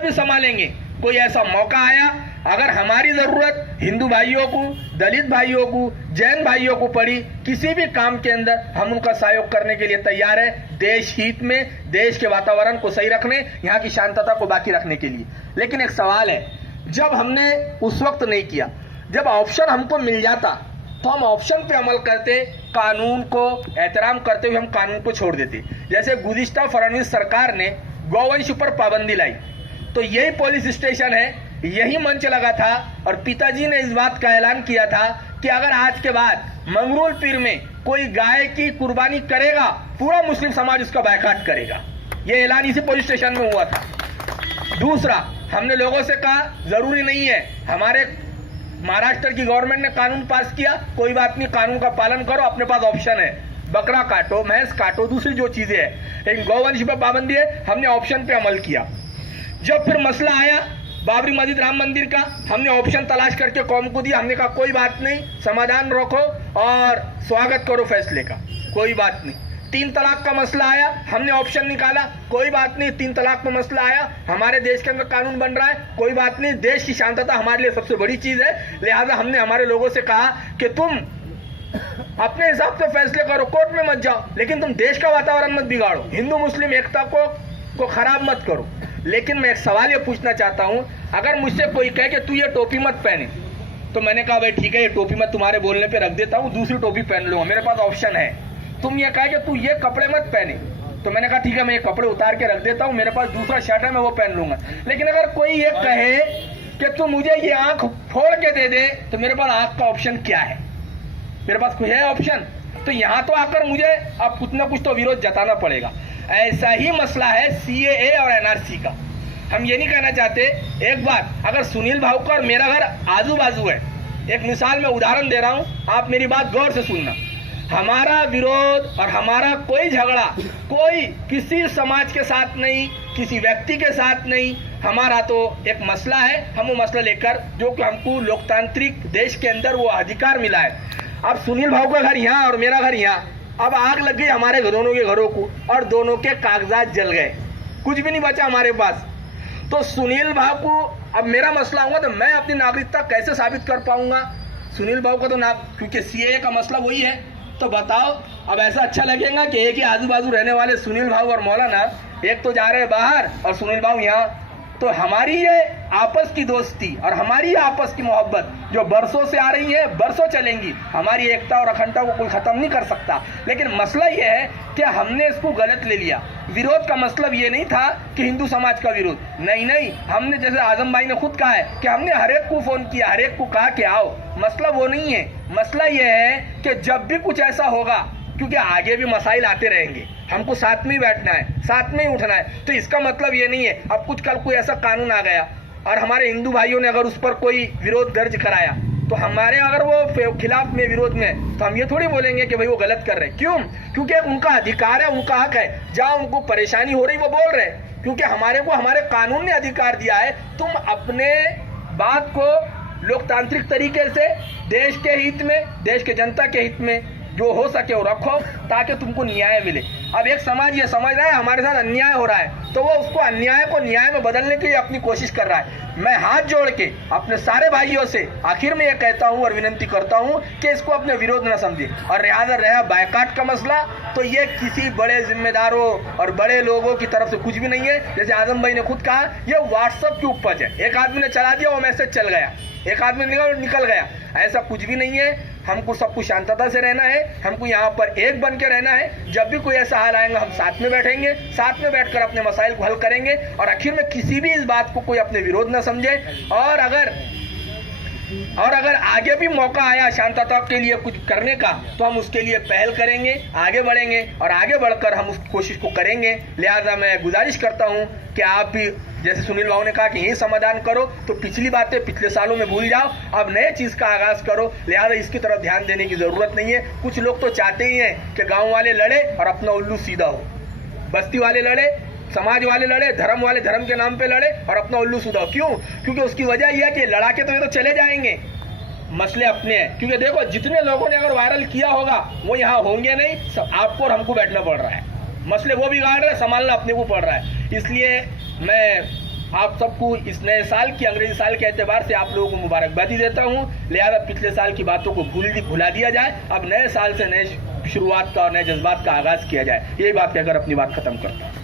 भी संभालेंगे। कोई ऐसा मौका आया, अगर हमारी जरूरत हिंदू भाइयों को, दलित भाइयों को, जैन भाइयों को पड़ी किसी भी काम के अंदर, हम उनका सहयोग करने के लिए तैयार है, देश हित में, देश के वातावरण को सही रखने, यहाँ की शांतता को बाकी रखने के लिए। लेकिन एक सवाल है, जब हमने उस वक्त नहीं किया, जब ऑप्शन हमको मिल जाता तो हम ऑप्शन पे अमल करते, कानून को एहतराम करते हुए हम कानून को छोड़ देते। जैसे गुज़िश्ता फडणवीस सरकार ने गौवंश पर पाबंदी लाई, तो यही पुलिस स्टेशन है, यही मंच लगा था और पिताजी ने इस बात का ऐलान किया था कि अगर आज के बाद मंगरूल पीर में कोई गाय की कुर्बानी करेगा, पूरा मुस्लिम समाज उसका बायकाट करेगा। यह ऐलान इसी पुलिस स्टेशन में हुआ था। दूसरा, हमने लोगों से कहा जरूरी नहीं है, हमारे महाराष्ट्र की गवर्नमेंट ने कानून पास किया, कोई बात नहीं, कानून का पालन करो, अपने पास ऑप्शन है, बकरा काटो, भैंस काटो, दूसरी जो चीजें हैं, लेकिन गौवंश पर पाबंदी है, हमने ऑप्शन पे अमल किया। जब फिर मसला आया बाबरी मस्जिद राम मंदिर का, हमने ऑप्शन तलाश करके कौम को दिया, हमने कहा कोई बात नहीं, समाधान रखो और स्वागत करो फैसले का, कोई बात नहीं। 3 तलाक का मसला आया, हमने ऑप्शन निकाला, कोई बात नहीं, 3 तलाक का मसला आया, हमारे देश के अंदर कानून बन रहा है, कोई बात नहीं, देश की शांतता हमारे लिए सबसे बड़ी चीज है, लिहाजा हमने हमारे लोगों से कहा कि तुम अपने हिसाब से फैसले करो, कोर्ट में मत जाओ, लेकिन तुम देश का वातावरण मत बिगाड़ो, हिंदू मुस्लिम एकता को खराब मत करो। लेकिन मैं एक सवाल ये पूछना चाहता हूं, अगर मुझसे कोई कहे कि तू ये टोपी मत पहने, तो मैंने कहा भाई ठीक है, ये टोपी मैं तुम्हारे बोलने पे रख देता हूं, दूसरी टोपी पहन लूंगा, मेरे पास ऑप्शन है। तुम ये कहे कि तू ये कपड़े मत पहने, तो मैंने कहा ठीक है, मैं ये कपड़े उतार के रख देता हूं, मेरे पास दूसरा शर्ट है, मैं वो पहन लूंगा। लेकिन अगर कोई ये कहे कि तू मुझे ये आंख फोड़ के दे दे, तो मेरे पास आंख का ऑप्शन क्या है? मेरे पास कोई है ऑप्शन? तो यहां तो आकर मुझे अब कुछ ना कुछ तो विरोध जताना पड़ेगा। ऐसा ही मसला है CAA और NRC का। हम ये नहीं कहना चाहते, एक बात, अगर सुनील भाऊ का और मेरा घर आजू बाजू है, एक मिसाल मैं उदाहरण दे रहा हूं, आप मेरी बात गौर से सुनना, हमारा विरोध और हमारा कोई झगड़ा कोई किसी समाज के साथ नहीं, किसी व्यक्ति के साथ नहीं, हमारा तो एक मसला है, हम वो मसला लेकर, जो कि हमको लोकतांत्रिक देश के अंदर वो अधिकार मिला है। अब सुनील भाऊ का घर यहाँ और मेरा घर यहाँ, अब आग लग गई हमारे दोनों के घरों को और दोनों के कागजात जल गए, कुछ भी नहीं बचा हमारे पास। तो सुनील भाऊ को अब मेरा मसला होगा तो मैं अपनी नागरिकता कैसे साबित कर पाऊंगा? सुनील भाऊ का तो ना, क्योंकि CAA का मसला वही है। तो बताओ, अब ऐसा अच्छा लगेगा कि एक ही आजू बाजू रहने वाले सुनील भाऊ और मौलाना, एक तो जा रहे हैं बाहर और सुनील भाऊ यहाँ। तो हमारी ये आपस की दोस्ती और हमारी ये आपस की मोहब्बत जो बरसों से आ रही है, बरसों चलेंगी, हमारी एकता और अखंडता को कोई खत्म नहीं कर सकता। लेकिन मसला ये है कि हमने इसको गलत ले लिया। विरोध का मतलब ये नहीं था कि हिंदू समाज का विरोध, नहीं, हमने, जैसे आजम भाई ने खुद कहा है कि हमने हर एक को फोन किया, हर एक को कहा कि आओ। मसला वो नहीं है, मसला ये है कि जब भी कुछ ऐसा होगा, क्योंकि आगे भी मसाइल आते रहेंगे, हमको साथ में ही बैठना है, साथ में ही उठना है। तो इसका मतलब ये नहीं है अब कुछ कल कोई ऐसा कानून आ गया और हमारे हिंदू भाइयों ने अगर उस पर कोई विरोध दर्ज कराया, तो हमारे अगर वो खिलाफ में, विरोध में, तो हम ये थोड़ी बोलेंगे कि भाई वो गलत कर रहे हैं। क्यों? क्योंकि उनका अधिकार है, उनका हक है, जहाँ उनको परेशानी हो रही वो बोल रहे हैं, क्योंकि हमारे को हमारे कानून ने अधिकार दिया है। तुम अपने बात को लोकतांत्रिक तरीके से देश के हित में, देश के जनता के हित में जो हो सके वो रखो, ताकि तुमको न्याय मिले। अब एक समाज ये समझ रहा है हमारे साथ अन्याय हो रहा है, तो वो उसको अन्याय को न्याय में बदलने के लिए अपनी कोशिश कर रहा है। मैं हाथ जोड़ के अपने सारे भाइयों से आखिर में ये कहता हूँ और विनती करता हूँ कि इसको अपने विरोध न समझे। और रहा बायकाट का मसला, तो ये किसी बड़े जिम्मेदारों और बड़े लोगों की तरफ से कुछ भी नहीं है। जैसे आजम भाई ने खुद कहा, ये व्हाट्सएप की उपज है, एक आदमी ने चला दिया, वो मैसेज चल गया, एक आदमी निकल गया, ऐसा कुछ भी नहीं है। हमको सबको शांतता से रहना है, हमको यहाँ पर एक बन के रहना है। जब भी कोई ऐसा हाल आएगा, हम साथ में बैठेंगे, साथ में बैठकर अपने मसाइल को हल करेंगे, और आखिर में किसी भी इस बात को कोई अपने विरोध न समझे। और अगर आगे भी मौका आया शांतता के लिए कुछ करने का, तो हम उसके लिए पहल करेंगे, आगे बढ़ेंगे और आगे बढ़कर हम उस कोशिश को करेंगे। लिहाजा मैं गुजारिश करता हूं कि आप भी, जैसे सुनील भाऊ ने कहा कि यही समाधान करो, तो पिछली बातें पिछले सालों में भूल जाओ, अब नए चीज का आगाज करो। लिहाजा इसकी तरफ ध्यान देने की जरूरत नहीं है। कुछ लोग तो चाहते ही हैं कि गाँव वाले लड़े और अपना उल्लू सीधा हो, बस्ती वाले लड़े, समाज वाले लड़े, धर्म वाले धर्म के नाम पे लड़े और अपना उल्लू सुधाओ। क्यों? क्योंकि उसकी वजह यह है कि लड़ा के तो ये तो चले जाएंगे, मसले अपने हैं। क्योंकि देखो, जितने लोगों ने अगर वायरल किया होगा वो यहाँ होंगे नहीं, आपको और हमको बैठना पड़ रहा है, मसले वो बिगाड़ रहे, संभालना अपने को पड़ रहा है। इसलिए मैं आप सबको इस नए साल की, अंग्रेजी साल के एतबार से आप लोगों को मुबारकबादी देता हूँ। लिहाजा पिछले साल की बातों को भुला दिया जाए, अब नए साल से नए शुरुआत का और नए जज्बात का आगाज किया जाए। यही बात कहकर अपनी बात खत्म करता हूँ।